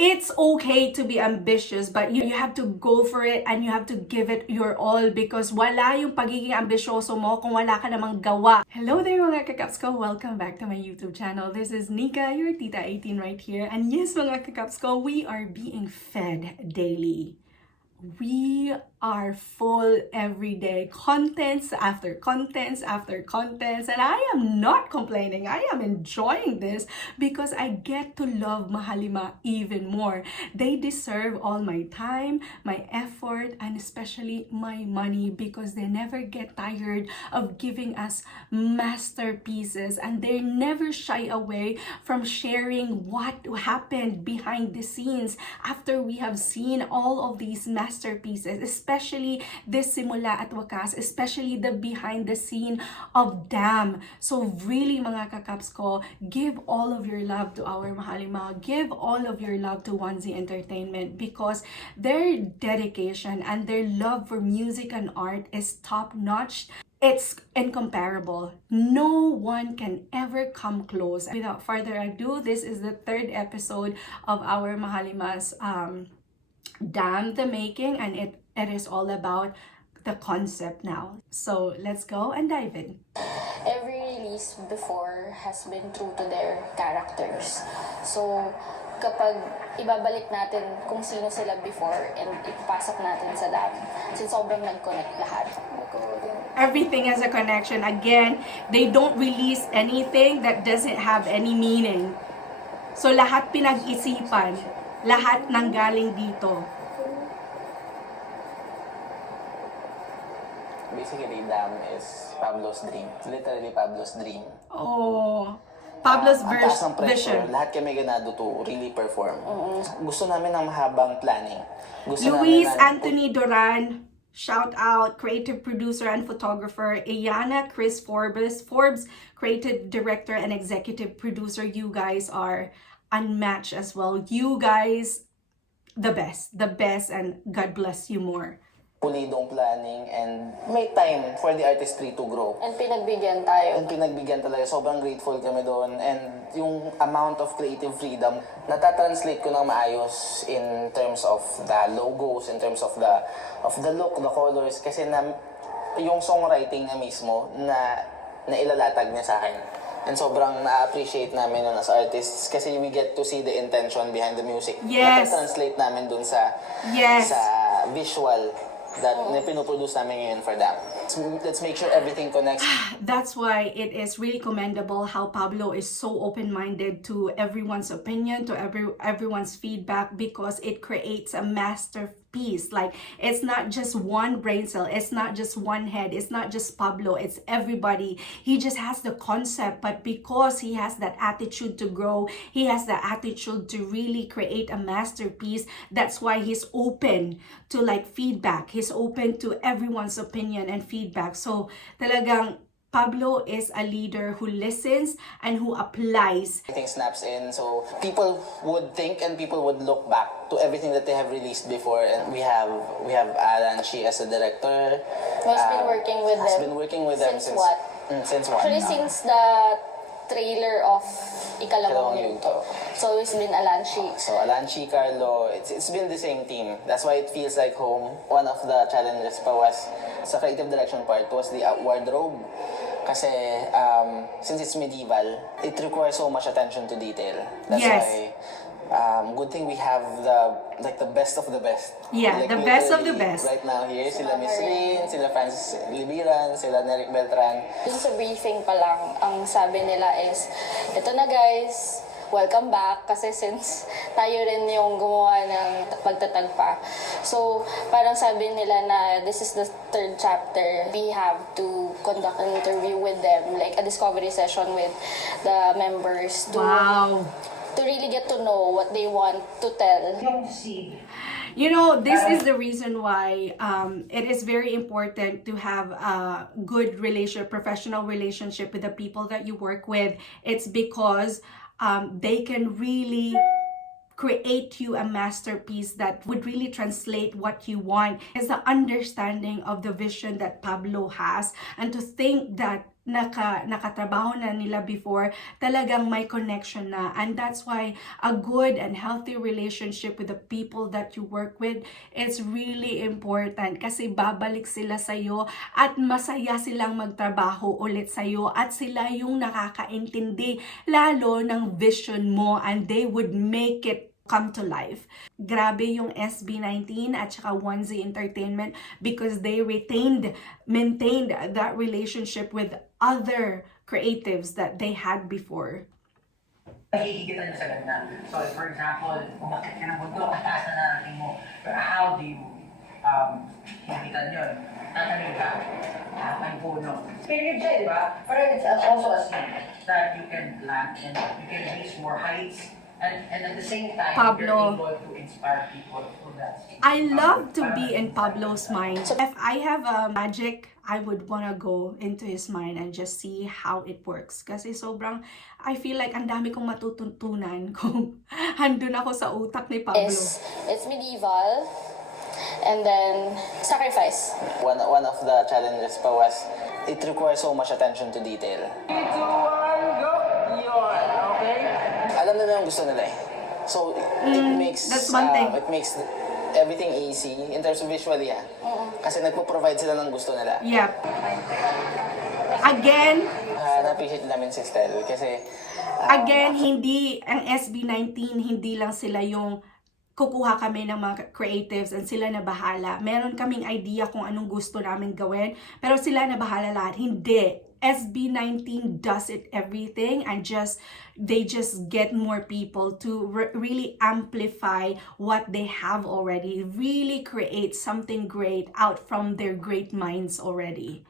it's okay to be ambitious, but you have to go for it and you have to give it your all because wala yung pagiging ambisyoso mo kung wala ka namang gawa. Hello there mga kakaps ko! Welcome back to my YouTube channel. This is Nika, your Tita 18 right here. And yes mga kakaps ko, we are being fed daily. We are full every day, contents after contents after contents, and I am not complaining. I am enjoying this because I get to love Mahalima even more. They deserve all my time, my effort, and especially my money because they never get tired of giving us masterpieces, and they never shy away from sharing what happened behind the scenes after we have seen all of these masterpieces, especially this Simula at Wakas, especially the behind the scene of Damn. So really mga kakaps ko, give all of your love to our Mahalima, give all of your love to Onesie Entertainment because their dedication and their love for music and art is top notch. It's incomparable. No one can ever come close. Without further ado, this is the third episode of our Mahalima's Damn the Making, and it is all about the concept now. So let's go and dive in. Every release before has been true to their characters. So kapag ibabalik natin kung sino sila before and ipapasok natin sa Damn, since sobrang nag-connect lahat. Everything has a connection. Again, they don't release anything that doesn't have any meaning. So lahat pinag-isipan, lahat nanggaling dito. Basically, Damn is Pablo's dream. Literally Pablo's dream. Oh, Pablo's Ang taas ng vision. pressure, lahat kami ganado to really perform. Gusto namin ng mahabang planning. Gusto Luis namin Anthony Duran, shout out, creative producer and photographer. Iana Chris Forbes, creative director and executive producer. You guys are unmatched as well. You guys, the best, and God bless you more. pulidong planning and may time for the artistry to grow. And pinagbigyan tayo. And pinagbigyan talaga. Sobrang grateful kami doon. And yung amount of creative freedom, natatranslate ko ng maayos in terms of the logos, in terms of the look, the colors. Kasi yung songwriting na mismo na ilalatag niya sa akin. And sobrang na-appreciate namin yun as artists kasi we get to see the intention behind the music. Yes. Natatranslate namin dun sa visual that pinoproduce namin ngayon for them. Let's make sure everything connects. That's why it is really commendable how Pablo is so open-minded to everyone's opinion, to everyone's feedback, because it creates a masterpiece. Like, it's not just one brain cell, it's not just one head, it's not just Pablo, it's everybody. He just has the concept, but because he has that attitude to grow, he has the attitude to really create a masterpiece. That's why he's open to like feedback. He's open to everyone's opinion and feedback. So talagang Pablo is a leader who listens and who applies. Everything snaps in, so people would think and people would look back to everything that they have released before. And we have Alan Shi as a director. Who's been working with them? Has been working with them since what? Since what? Actually, since the trailer of Ikalawang Yugto. So it's been Alan Shi. So Alan Shi, Carlo, it's been the same team. That's why it feels like home. One of the challenges pa was sa creative direction part was the wardrobe. Kasi since it's medieval, it requires so much attention to detail. That's why good thing we have the best of the best. Yeah, like, the best of the best. Right now here, sila Miss Rain, sila Francis Libiran, sila Neric Beltran. Dun sa briefing pa lang, ang sabi nila is, ito na guys, welcome back. Kasi since tayo rin yung gumawa ng pagtatag pa. So, parang sabi nila na this is the third chapter. We have to conduct an interview with them, like a discovery session with the members. To really get to know what they want to tell. You know, this is the reason why it is very important to have a good professional relationship with the people that you work with. It's because they can really create you a masterpiece that would really translate what you want. Is the understanding of the vision that Pablo has, and to think that nakatrabaho na nila before, talagang may connection na. And that's why a good and healthy relationship with the people that you work with is really important, kasi babalik sila sa'yo at masaya silang magtrabaho ulit sa'yo at sila yung nakakaintindi lalo ng vision mo, and they would make it come to life. Grabe yung SB19 at saka Onesie Entertainment because they maintained that relationship with other creatives that they had before. Nakikita niyo sa ganda. So, for example, umakit ka ng bundok, ang taas na narating mo. But how do you higitan yun? Tatanim ka, may puno. Period siya, di ba? Pero it's also a skill that you can plant and you can reach more heights. And at the same time, Pablo. you're able to inspire people through that. I love to be in Pablo's mind. If I have a magic, I would wanna go into his mind and just see how it works. Kasi sobrang, I feel like ang dami kong matutuntunan kung handun ako sa utak ni Pablo. It's medieval, and then sacrifice. One of the challenges pa was, it requires so much attention to detail. 3, 2, 1, go! Yun, okay? Alam nila yung gusto nila eh. So, it makes that's one thing. it makes everything easy in terms of visually Kasi nagpo-provide sila ng gusto nila. Yep. Again, Na-appreciate namin si Stel kasi hindi, ang SB19, hindi lang sila yung kukuha kami ng mga creatives and sila na bahala. Meron kaming idea kung anong gusto namin gawin, pero sila na bahala lahat. Hindi. SB19 does it everything, and they just get more people to really amplify what they have already, really create something great out from their great minds already.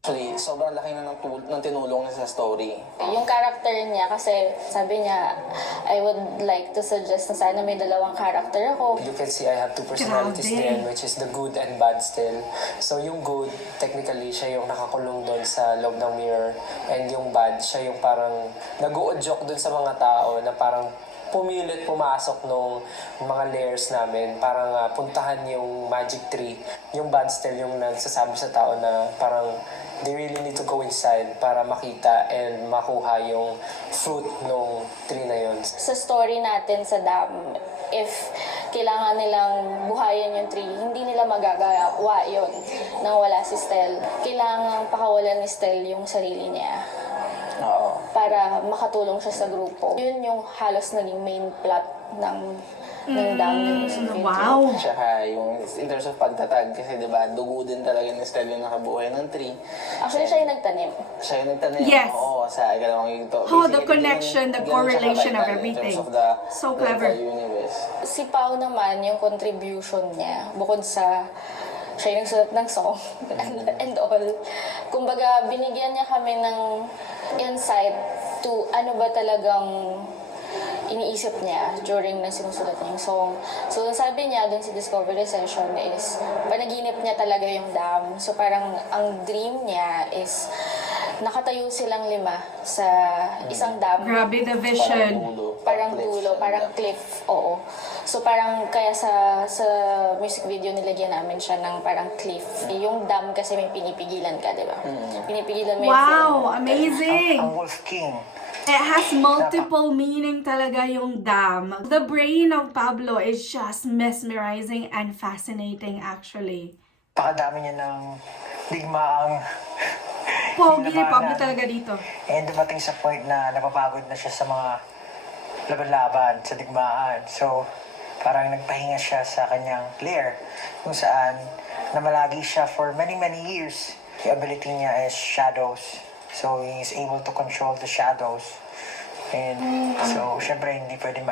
actually, sobrang laki na ng tinulong niya sa story. Yung character niya, kasi sabi niya, I would like to suggest na sana may dalawang character ako. You can see I have two personalities Grabe. din, which is the good and bad still. So yung good, technically, siya yung nakakulong doon sa loob ng mirror. And yung bad, siya yung parang nag-uudyok doon sa mga tao na parang pumilit pumasok nung mga layers namin. Parang puntahan yung magic tree. Yung bad still yung nagsasabi sa tao na parang they really need to go inside para makita and makuha yung fruit ng tree na yun. Sa story natin sa dam, if kailangan nilang buhayin yung tree, hindi nila magagawa yun nang wala si Stel. Kailangan pakawalan ni Stel yung sarili niya Oo. para makatulong siya sa grupo. Yun yung halos naging main plot ng dam ng music video. Wow! Tsaka yung in terms of pagtatag, kasi diba, dugo din talaga ni Stel yung nakabuhay ng tree. Actually, siya yung nagtanim. Siya yung nagtanim. Yes. Oo, sa ikalawang yugto. Oh, the Basically, connection, the ganun siya correlation of ka-vital everything. In terms of the So clever. universe. Si Pao naman, yung contribution niya, bukod sa siya yung nagsulat ng song and all. Kumbaga, binigyan niya kami ng insight to ano ba talagang iniisip niya during na sinusulat niya yung song. So, sabi niya dun sa Discovery Session is, panaginip niya talaga yung dam. So, parang ang dream niya is nakatayo silang 5 sa isang dam. Grabe the vision. Parang dulo, parang cliff, oo. So parang kaya sa music video nilagyan namin siya ng parang cliff. Yung dam kasi may pinipigilan ka, di ba? Pinipigilan mo yung flow. Wow! Amazing! Ang Wolf King. It has multiple meaning talaga yung dam. The brain of Pablo is just mesmerizing and fascinating actually. Pakadami niya ng digmaang Pogi ni Pablo Labanan. talaga dito. and dumating sa point na napapagod na siya sa mga laban-laban, sa digmaan. So, parang nagpahinga siya sa kanyang lair kung saan namalagi siya for many years. Yung ability niya is shadows. So, he is able to control the shadows. And so, syempre, hindi pwede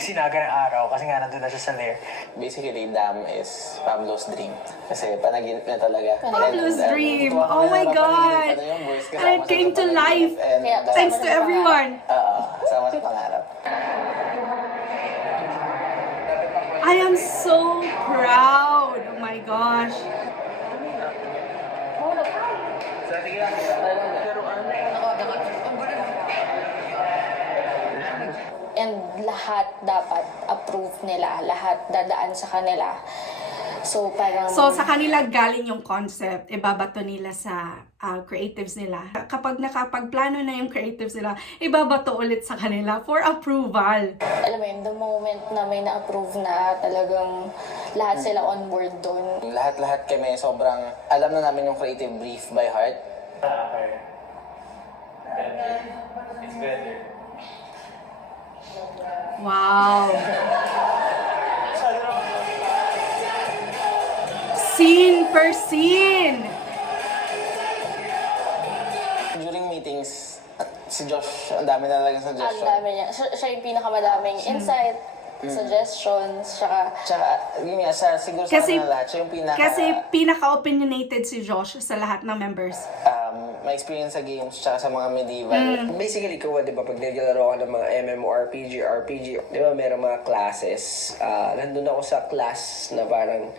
sinaga ng araw kasi nga nandun na siya sa lair. Basically, dam is Pablo's dream. Kasi panaginip niya talaga. Pablo's And, dream! tuwa Oh kami my na God! napanaginip pa yung voice And kasama it siya came sa to panaginip. life. And, Kaya Thanks to everyone. Kasama sa pangarap. I am so proud. Oh my gosh. And lahat dapat approve nila, lahat dadaan sa kanila. So, parang... So, sa kanila galing yung concept, ibabato nila sa creatives nila. Kapag nakapagplano na yung creatives nila, ibabato ulit sa kanila for approval. alam mo yun, the moment na may na-approve na talagang lahat sila on board doon. Lahat-lahat kami sobrang alam na namin yung creative brief by heart. Wow! Scene per scene! During meetings, si Josh, ang dami na talagang Ang suggestion. dami niya. Siya yung pinakamadaming insight, suggestions, Tsaka, yun nga, siguro sa Kasi, kanila lahat, siya yung pinaka-opinionated si Josh sa lahat ng members. may experience sa games, tsaka sa mga medieval. Basically, kung di ba, pag naglalaro ka ng mga MMORPG, RPG, di ba, meron mga classes. Nandun ako sa class na parang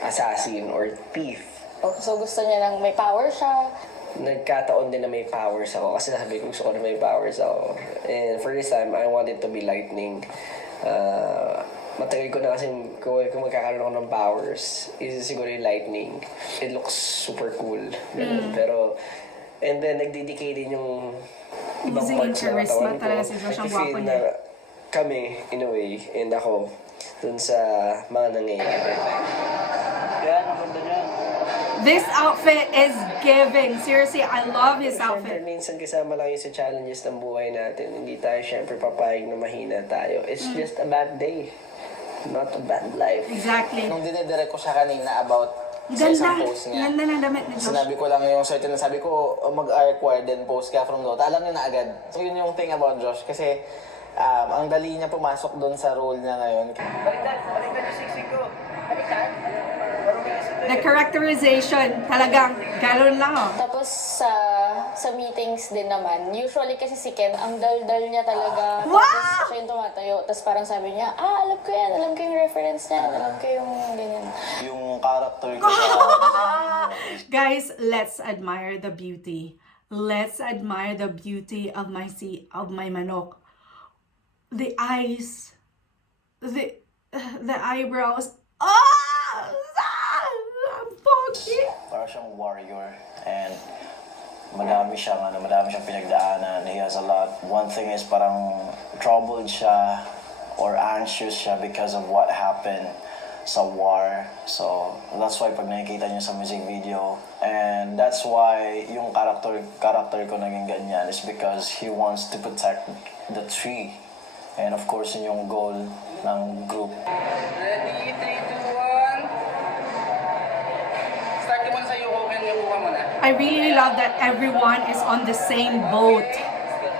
assassin or thief. So gusto niya lang may power siya. Nagkataon din na may powers ako kasi sabi ko gusto ko na may powers ako. And for this time, I wanted to be lightning. Matagal ko na kasi kung magkakaroon ako ng powers, is siguro yung lightning. It looks super cool. Ganun. Pero, and then nagdedicate din yung ibang Using parts ng charisma katawan ko. talaga si Josh, ang I feel gwapo na niya. kami, in a way, and ako, dun sa mga nangyayari. This outfit is giving. Seriously, I love his Siyempre, outfit. minsan kasama lang yun sa challenges ng buhay natin. Hindi tayo siyempre papayag na mahina tayo. It's just a bad day. Not a bad life. Exactly. Nung dinidirect ko siya kanina about sa isang Ganda. post niya, Ganda ng damit ni Josh. sinabi ko lang yung certain, sabi ko, mag-require din post ka from Dota. Alam niya na agad. So yun yung thing about Josh. Kasi ang dali niya pumasok doon sa role niya ngayon. The characterization, talagang galon lang oh. Tapos sa meetings din naman, usually kasi si Ken, ang dal-dal niya talaga. Wow! Tapos siya yung tumatayo. Tapos parang sabi niya, alam ko yan, alam ko yung reference niya, alam ko yung ganyan. Yung character ko Guys, let's admire the beauty. Let's admire the beauty of my manok. The eyes, the eyebrows. Ah! Ang pogi! Para siyang warrior and madami siyang pinagdaanan. He has a lot. One thing is parang troubled siya or anxious siya because of what happened sa war. So that's why pag nakikita niyo sa music video, and that's why yung character ko naging ganyan is because he wants to protect the tree. And of course, yun yung goal ng group. Ready? 3, 2, 1. Start mo sa Yuko, Ken. Yuko mo na. I really love that everyone is on the same boat.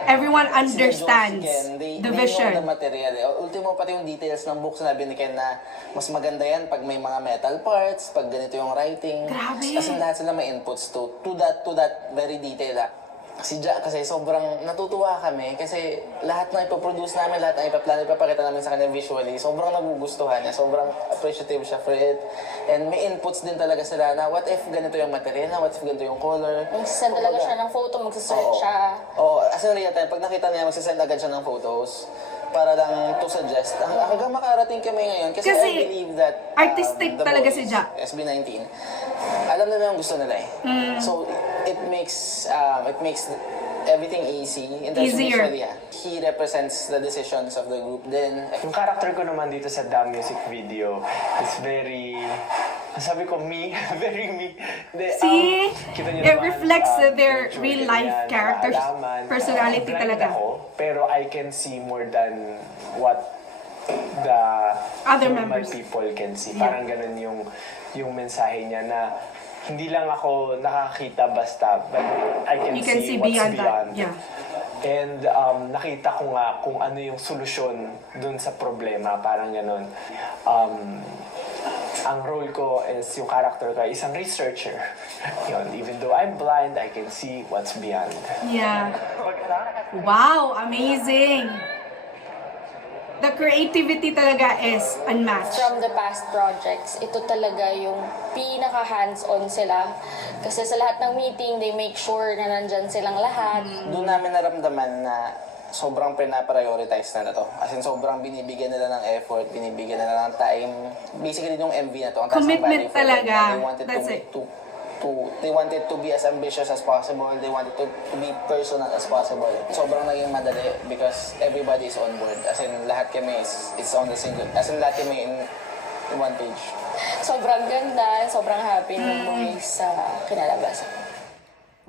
Everyone understands the They vision. know the material. Ultimo, pati yung details ng book, sinabi ni Ken na mas maganda yan pag may mga metal parts, pag ganito yung writing. Grabe. Kasi lahat sila may inputs to that very detail. Si Jack kasi sobrang natutuwa kami kasi lahat na ipoproduce namin, lahat na ipaplano, ipapakita namin sa kanya visually, sobrang nagugustuhan niya, sobrang appreciative siya for it. And may inputs din talaga sila na what if ganito yung material, what if ganito yung color. Magsasend talaga siya ng photo, magsasearch siya. Oo, as in real time, pag nakita niya, magsasend agad siya ng photos para lang to suggest. Hanggang makarating kami ngayon kasi Kasi I believe that artistic the talaga boys, si Jack. SB19, alam nila yung gusto nila eh. So, it makes everything easy in terms Easier. of visually. He represents the decisions of the group. Then, Yung character ko naman dito sa The Music video is very, sabi ko, me, very me. Hindi, See? kita niyo It naman, reflects their medyo real ganyan, life characters, kaalaman. personality Blind talaga. Ako, pero I can see more than what the Other normal members. people can see. Yeah. Parang ganun yung mensahe niya na hindi lang ako nakakita basta, but I can, You can see what's beyond that. beyond. Yeah. And nakita ko nga kung ano yung solusyon dun sa problema, parang ganun. Ang role ko is yung character ko, isang researcher. Yun, even though I'm blind, I can see what's beyond. Yeah. Wow, amazing. The creativity talaga is unmatched. From the past projects, ito talaga yung pinaka hands-on sila. Kasi sa lahat ng meeting, they make sure na nandyan silang lahat. doon namin naramdaman na sobrang pina-prioritize na to. As in, sobrang binibigyan nila ng effort, binibigyan nila ng time. Basically, yung MV na to, ang taas ng Commitment value for them. talaga. They wanted That's to, it. they wanted to be as ambitious as possible. They wanted to be personal as possible. Sobrang naging madali because everybody is on board. As in, lahat kami it's on the single. As in, lahat kami in one page. Sobrang ganda, sobrang happy ng boys sa kinalabasan.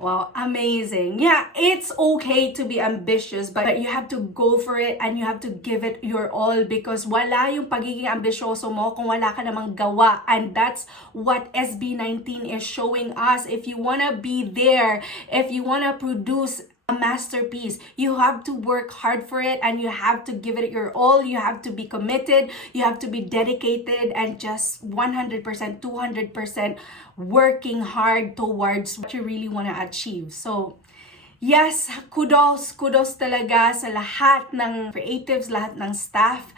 Wow, amazing. Yeah, it's okay to be ambitious, but you have to go for it and you have to give it your all because wala yung pagiging ambisyoso mo kung wala ka namang gawa. And that's what SB19 is showing us. If you wanna be there, if you wanna produce a masterpiece, you have to work hard for it and you have to give it your all. You have to be committed, you have to be dedicated and just 100%, 200% working hard towards what you really want to achieve. So yes, kudos talaga sa lahat ng creatives, lahat ng staff,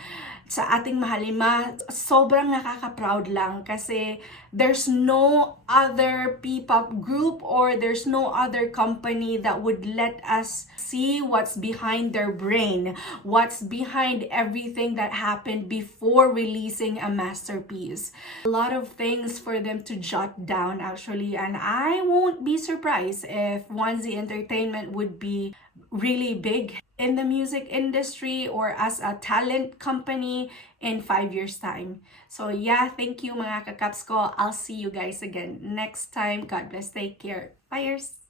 sa ating Mahalima. Sobrang nakaka-proud lang kasi there's no other P-pop group or there's no other company that would let us see what's behind their brain, what's behind everything that happened before releasing a masterpiece. A lot of things for them to jot down actually, and I won't be surprised if Onesie Entertainment would be really big in the music industry or as a talent company in 5 years time. So yeah, thank you mga kakaps ko. I'll see you guys again next time. God bless. Take care. Bye.